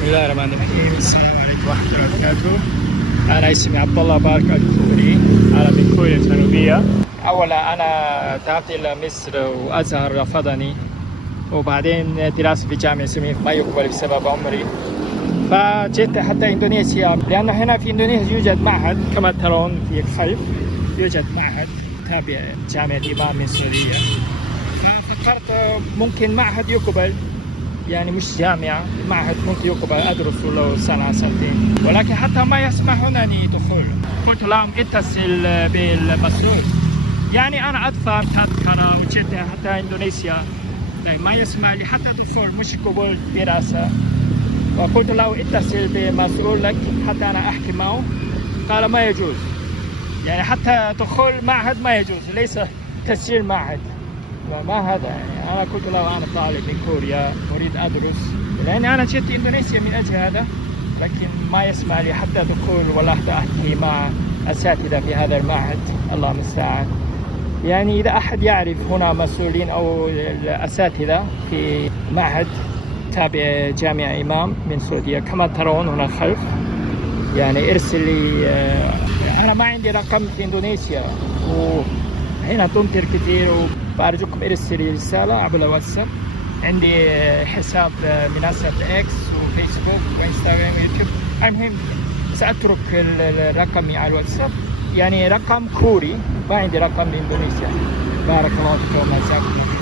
بسم الله الرحمن الرحيم. السلام عليكم ورحمة الله وبركاته. أنا اسمي عبد الله بارك الكوري، أنا من كوريا الجنوبية. أولا أنا ذهبت إلى مصر وأزهر رفضني، وبعدين دراسة في جامعة سميح ما يقبل بسبب عمري، فجئت حتى إندونيسيا، لأن هنا في إندونيسيا يوجد معهد كما ترون في الخلف، يوجد معهد تابع جامعة إمام من السعودية. ففكرت ممكن معهد يقبل، يعني مش جامعة، معهد ممكن يقبل أدرس له سنة سنتين، ولكن حتى ما يسمحونني دخول. قلت لهم اتصل بالمسؤول، يعني أنا أدفع تذكرة وجئت حتى إندونيسيا، ما يسمح لي حتى دخول، مش قبول دراسة. وقلت له اتصل بمسؤول لك حتى أنا أحكي معه، قال ما يجوز، يعني حتى دخول معهد ما يجوز، ليس تسجيل معهد. ما هذا يعني. أنا قلت له أنا طالب من كوريا أريد أدرس، لأن أنا جئت إندونيسيا من أجل هذا، لكن ما يسمح لي حتى دخول ولا حتى أحكي مع أساتذة في هذا المعهد. الله المستعان. يعني إذا أحد يعرف هنا مسؤولين أو الأساتذة في معهد تابع جامعة إمام من السعودية كما ترون هنا خلف، يعني ارسل لي. أنا ما عندي رقم في إندونيسيا وهنا تمطر كثير، فأرجوكم ارسلي رسالة عبر الواتساب. عندي حساب منصة إكس وفيسبوك وإنستغرام ويوتيوب. المهم سأترك رقمي على الواتساب، يعني رقم كوري، ما عندي رقم من إندونيسيا. بارك الله فيكم وجزاكم الله.